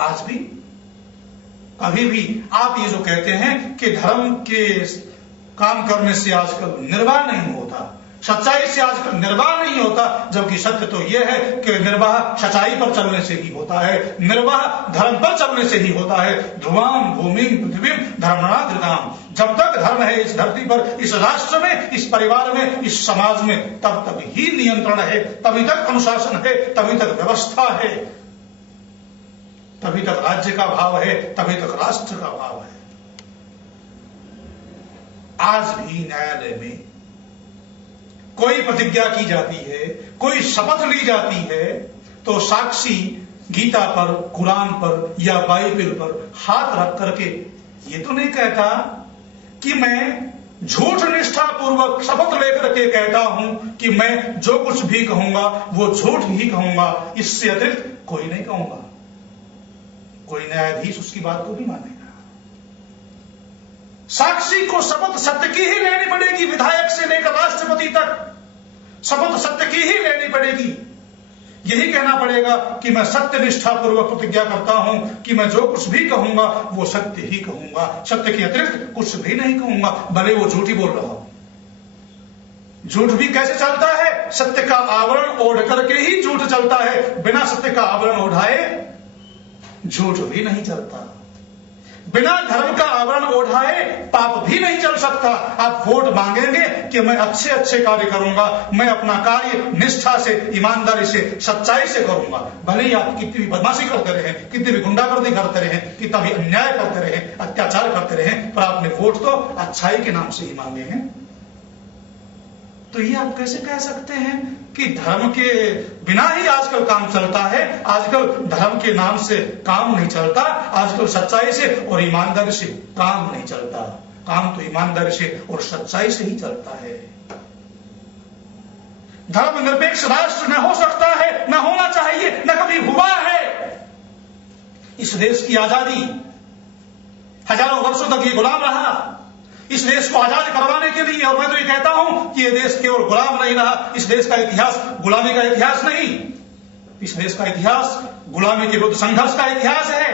आज भी कभी भी आप ये जो कहते हैं कि धर्म के काम करने से आजकल निर्वाह नहीं होता, सच्चाई से आजकल निर्वाह नहीं होता, जबकि सत्य तो यह है कि निर्वाह सच्चाई पर चलने से ही होता है, निर्वाह धर्म पर चलने से ही होता है। ध्रुवाम भूमि पृथ्वी धर्मणाधृताम, जब तक धर्म है इस धरती पर, इस राष्ट्र में, इस परिवार में, इस समाज में, तब तक ही नियंत्रण है, तभी तक अनुशासन है, तभी तक व्यवस्था है, तभी तक राज्य का भाव है, तभी तक राष्ट्र का भाव है। आज भी न्यायालय में कोई प्रतिज्ञा की जाती है, कोई शपथ ली जाती है, तो साक्षी गीता पर, कुरान पर या बाइबल पर हाथ रख करके ये तो नहीं कहता कि मैं झूठ निष्ठा पूर्वक शपथ लेकर के कहता हूं कि मैं जो कुछ भी कहूंगा वो झूठ ही कहूंगा, इससे अतिरिक्त कोई नहीं कहूंगा। कोई न्यायाधीश उसकी बात को नहीं मानेगा। साक्षी को शपथ सत्य की ही लेनी पड़ेगी, विधायक से लेकर राष्ट्रपति तक शपथ सत्य की ही लेनी पड़ेगी। यही कहना पड़ेगा कि मैं सत्य निष्ठा पूर्वक प्रतिज्ञा करता हूं कि मैं जो कुछ भी कहूंगा वो सत्य ही कहूंगा, सत्य के अतिरिक्त कुछ भी नहीं कहूंगा, भले वो झूठ ही बोल रहा हो। झूठ भी कैसे चलता है? सत्य का आवरण ओढ़ करके ही झूठ चलता है, बिना सत्य का आवरण ओढ़ाए झूठ भी नहीं चलता। बिना धर्म का आवरण ओढ़ाए पाप भी नहीं चल सकता। आप वोट मांगेंगे कि मैं अच्छे अच्छे कार्य करूंगा, मैं अपना कार्य निष्ठा से, ईमानदारी से, सच्चाई से करूंगा, भले ही आप कितनी भी बदमाशी करते रहे, कितनी भी गुंडागर्दी करते रहे, कितना भी अन्याय करते रहे, अत्याचार करते रहे, पर आपने वोट तो अच्छाई के नाम से ही मांगे हैं। तो ये आप कैसे कह सकते हैं कि धर्म के बिना ही आजकल काम चलता है? आजकल धर्म के नाम से काम नहीं चलता, आजकल सच्चाई से और ईमानदारी से काम नहीं चलता। काम तो ईमानदारी से और सच्चाई से ही चलता है। धर्मनिरपेक्ष राष्ट्र न हो सकता है, न होना चाहिए, न कभी हुआ है। इस देश की आजादी हजारों वर्षों तक ये गुलाम रहा। इस देश को आजाद करवाने के लिए, और मैं तो ये कहता हूं कि ये देश केवल गुलाम नहीं रहा, इस देश का इतिहास गुलामी का इतिहास नहीं, इस देश का इतिहास गुलामी के विरुद्ध संघर्ष का इतिहास है।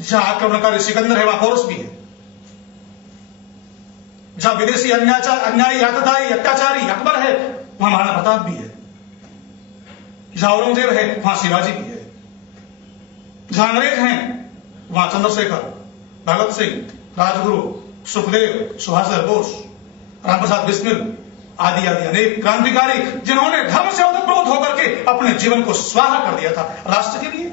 जहां आक्रमणकारी सिकंदर है वहां पोरस भी है, जहां विदेशी अन्यायी आतताई अत्याचारी अकबर है वहां महाराणा प्रताप भी है, जहां औरंगजेब है वहां शिवाजी भी है, जहां अंग्रेज हैं वहां चंद्रशेखर, भगत सिंह, राजगुरु, सुखदेव, सुभाष चंद्र बोस, रामप्रसाद बिस्मिल आदि आदि अनेक क्रांतिकारी जिन्होंने धर्म से ओतप्रोत होकर के अपने जीवन को स्वाहा कर दिया था राष्ट्र के लिए।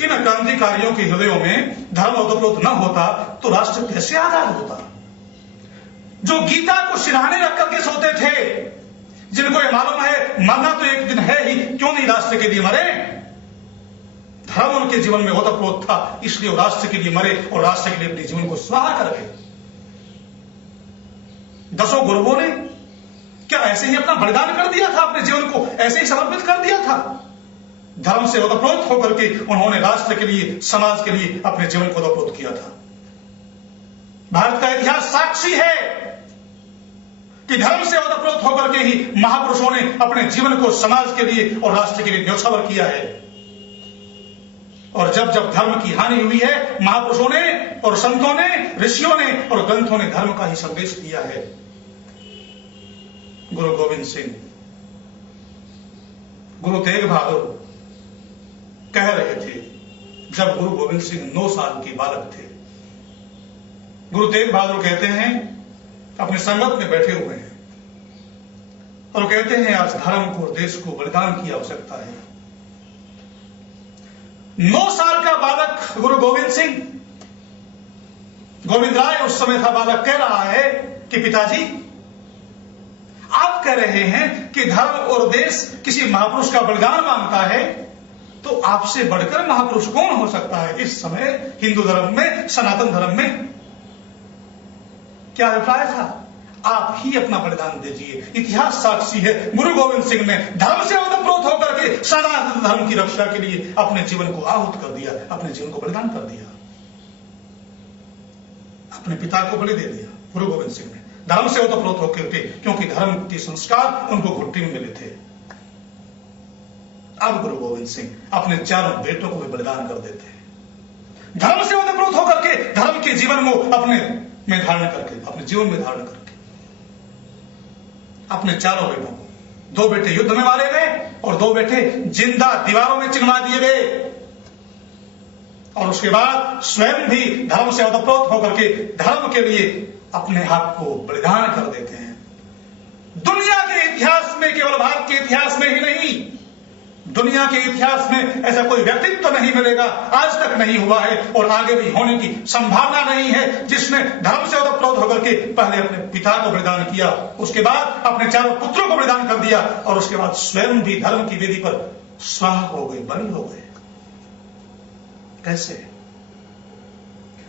इन क्रांतिकारियों के हृदयों में धर्म ओतप्रोत न होता तो राष्ट्र कैसे आजाद होता? जो गीता को सिरहाने रख करके सोते थे, जिनको ये मालूम है मरना तो एक दिन है ही, क्यों नहीं राष्ट्र के लिए मरे? धर्म उनके जीवन में ओतप्रोत था, इसलिए वो राष्ट्र के लिए मरे और राष्ट्र के लिए अपने जीवन को स्वाहा कर गए। दसों गुरुओं ने क्या ऐसे ही अपना बलिदान कर दिया था? अपने जीवन को ऐसे ही समर्पित कर दिया था? धर्म से ओतप्रोत होकर के उन्होंने राष्ट्र के लिए, समाज के लिए अपने जीवन को ओतप्रोत किया था। भारत का इतिहास साक्षी है कि धर्म से ओतप्रोत होकर के ही महापुरुषों ने अपने जीवन को समाज के लिए और राष्ट्र के लिए न्योछावर किया है। और जब जब धर्म की हानि हुई है, महापुरुषों ने और संतों ने, ऋषियों ने और ग्रंथों ने धर्म का ही संदेश दिया है। गुरु गोविंद सिंह, गुरु तेग बहादुर कह रहे थे, जब गुरु गोविंद सिंह 9 साल के बालक थे, गुरु तेग बहादुर कहते हैं, अपने संगत में बैठे हुए हैं और कहते हैं आज धर्म को और देश को बलिदान की आवश्यकता है। 9 साल का बालक गुरु गोविंद सिंह, गोविंद राय उस समय था बालक, कह रहा है कि पिताजी आप कह रहे हैं कि धर्म और देश किसी महापुरुष का बलिदान मांगता है, तो आपसे बढ़कर महापुरुष कौन हो सकता है इस समय हिंदू धर्म में, सनातन धर्म में? क्या रिप्लाई था? आप ही अपना बलिदान दीजिए। इतिहास साक्षी है, गुरु गोविंद सिंह ने धर्म से ओतप्रोत होकर के सनातन धर्म की रक्षा के लिए अपने जीवन को आहुत कर दिया, अपने जीवन को बलिदान कर दिया, अपने पिता को बलि दे दिया। गुरु गोविंद सिंह ने धर्म से ओतप्रोत होकर के, क्योंकि धर्म के संस्कार उनको घुट्टी में मिले थे। अब गुरु गोविंद सिंह अपने चारों बेटों को भी बलिदान कर देते हैं, धर्म से ओतप्रोत होकर के, धर्म के जीवन को अपने में धारण करके, अपने जीवन में धारण करके अपने चारों बेटों को, 2 बेटे युद्ध में मारे गए और 2 बेटे जिंदा दीवारों में चिनवा दिए गए। और उसके बाद स्वयं भी धर्म से ओतप्रोत होकर के धर्म के लिए अपने आप को बलिदान कर देते हैं। दुनिया के इतिहास में, केवल भारत के इतिहास में ही नहीं, दुनिया के इतिहास में ऐसा कोई व्यक्तित्व तो नहीं मिलेगा, आज तक नहीं हुआ है और आगे भी होने की संभावना नहीं है, जिसने धर्म से ओतप्रोत होकर के पहले अपने पिता को बलिदान किया, उसके बाद अपने चारों पुत्रों को बलिदान कर दिया और उसके बाद स्वयं भी धर्म की वेदी पर स्वाहा हो गए, बलि हो गए। कैसे?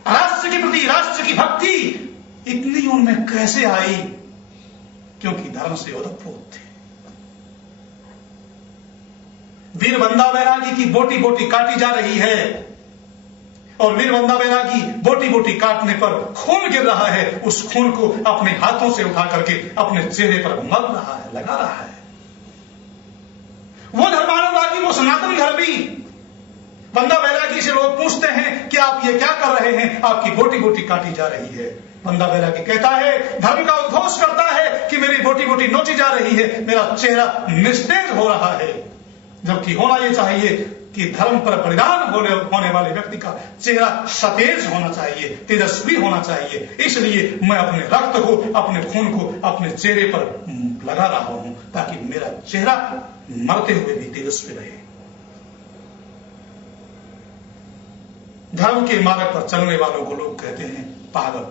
राष्ट्र के प्रति, राष्ट्र की भक्ति इतनी उनमें कैसे आई? क्योंकि धर्म से ओतप्रोत थे। वीरबंदा बैरागी की बोटी बोटी काटी जा रही है और वीरबंदा बैरागी बोटी बोटी काटने पर खून गिर रहा है, उस खून को अपने हाथों से उठा करके अपने चेहरे पर मल रहा है, लगा रहा है। वो धर्मानुरागी, वो सनातन धर्मी बंदा बैरागी से लोग पूछते हैं कि आप ये क्या कर रहे हैं, आपकी बोटी बोटी काटी जा रही है। बंदा बैरागी कहता है, धर्म का उद्घोष करता है कि मेरी बोटी बोटी नोची जा रही है, मेरा चेहरा निस्तेज हो रहा है, जबकि होना यह चाहिए कि धर्म पर बलिदान होने वाले व्यक्ति का चेहरा सतेज होना चाहिए, तेजस्वी होना चाहिए। इसलिए मैं अपने रक्त को, अपने खून को अपने चेहरे पर लगा रहा हूं ताकि मेरा चेहरा मरते हुए भी तेजस्वी रहे। धर्म के मार्ग पर चलने वालों को लोग कहते हैं पागल,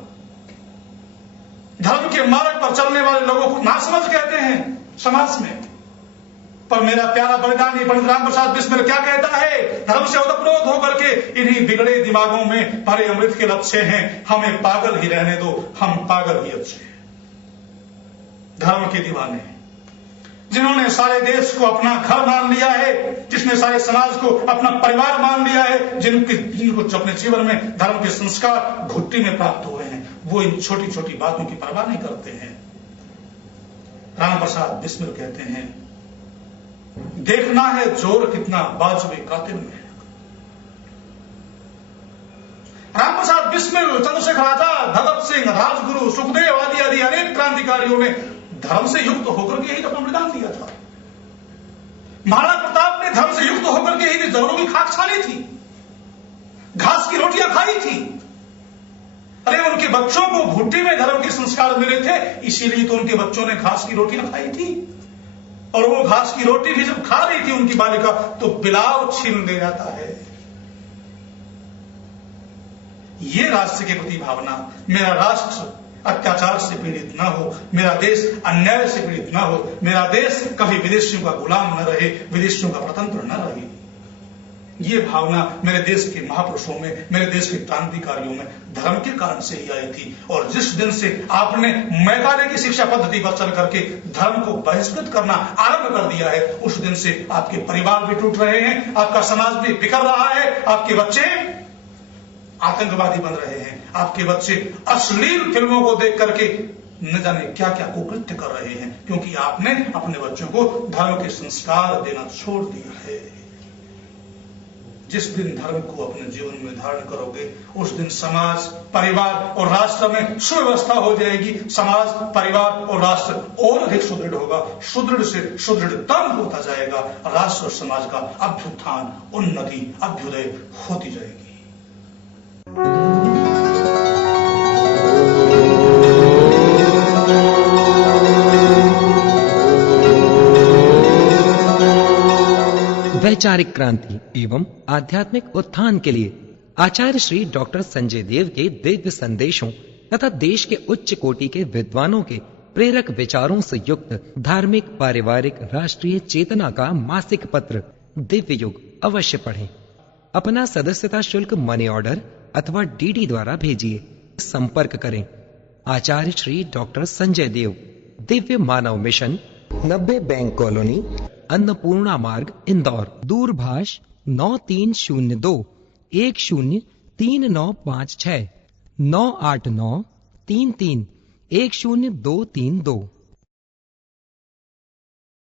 धर्म के मार्ग पर चलने वाले लोगों को नासमझ कहते हैं समाज में। पर मेरा प्यारा बलिदानी पंडित राम प्रसाद बिस्मिल क्या कहता है? धर्म से ओतप्रोत होकर के इन्हीं बिगड़े दिमागों में भरे अमृत के लक्ष्य हैं, हमें पागल ही रहने दो, हम पागल ही अच्छे हैं। धर्म के दीवाने जिन्होंने सारे देश को अपना घर मान लिया है, जिसने सारे समाज को अपना परिवार मान लिया है, जिनको अपने जीवन में धर्म के संस्कार घुट्टी में प्राप्त हुए हैं, वो इन छोटी छोटी बातों की परवाह नहीं करते हैं। राम प्रसाद बिस्मिल कहते हैं, देखना है जोर कितना बाजुए कातिल में। राम प्रसाद बिस्मिल, चंद्रशेखर आजाद, भगत सिंह, राजगुरु, सुखदेव आदि अनेक क्रांतिकारियों ने धर्म से युक्त होकर के ही अपना बलिदान दिया था। महाराणा प्रताप ने धर्म से युक्त होकर के ही जरूरों की खाक छाली थी, घास की रोटियां खाई थी। अरे उनके बच्चों को भुट्टी में धर्म के संस्कार मिले थे, इसीलिए तो उनके बच्चों ने घास की रोटियां खाई थी। और वो घास की रोटी भी जब खा रही थी उनकी बालिका, तो बिलाव छीन ले जाता है। ये राष्ट्र के प्रति भावना, मेरा राष्ट्र अत्याचार से पीड़ित ना हो, मेरा देश अन्याय से पीड़ित ना हो, मेरा देश कभी विदेशियों का गुलाम न रहे, विदेशियों का प्रतंत्र न रहे, ये भावना मेरे देश के महापुरुषों में, मेरे देश के क्रांतिकारियों में धर्म के कारण से ही आई थी। और जिस दिन से आपने मैकाले की शिक्षा पद्धति पर चल करके धर्म को बहिष्कृत करना आरंभ कर दिया है, उस दिन से आपके परिवार भी टूट रहे हैं, आपका समाज भी बिखर रहा है, आपके बच्चे आतंकवादी बन रहे हैं, आपके बच्चे अश्लील फिल्मों को देख करके न जाने क्या क्या कुकृत्य कर रहे हैं, क्योंकि आपने अपने बच्चों को धर्म के संस्कार देना छोड़ दिया है। जिस दिन धर्म को अपने जीवन में धारण करोगे, उस दिन समाज, परिवार और राष्ट्र में सुव्यवस्था हो जाएगी। समाज, परिवार और राष्ट्र और अधिक सुदृढ़ होगा, सुदृढ़ से सुदृढ़तम होता जाएगा। राष्ट्र और समाज का अभ्युत्थान, उन्नति, अभ्युदय होती जाएगी। वैचारिक क्रांति एवं आध्यात्मिक उत्थान के लिए आचार्य श्री डॉक्टर संजय देव के दिव्य संदेशों तथा देश के उच्च कोटि के विद्वानों के प्रेरक विचारों से युक्त धार्मिक, पारिवारिक, राष्ट्रीय चेतना का मासिक पत्र दिव्य युग अवश्य पढ़ें। अपना सदस्यता शुल्क मनी ऑर्डर अथवा डीडी द्वारा भेजिए। संपर्क करें आचार्य श्री डॉक्टर संजय देव, दिव्य मानव मिशन, 90 बैंक कॉलोनी, अन्नपूर्णा मार्ग, इंदौर। दूरभाष 9302 103956 989 33 10232।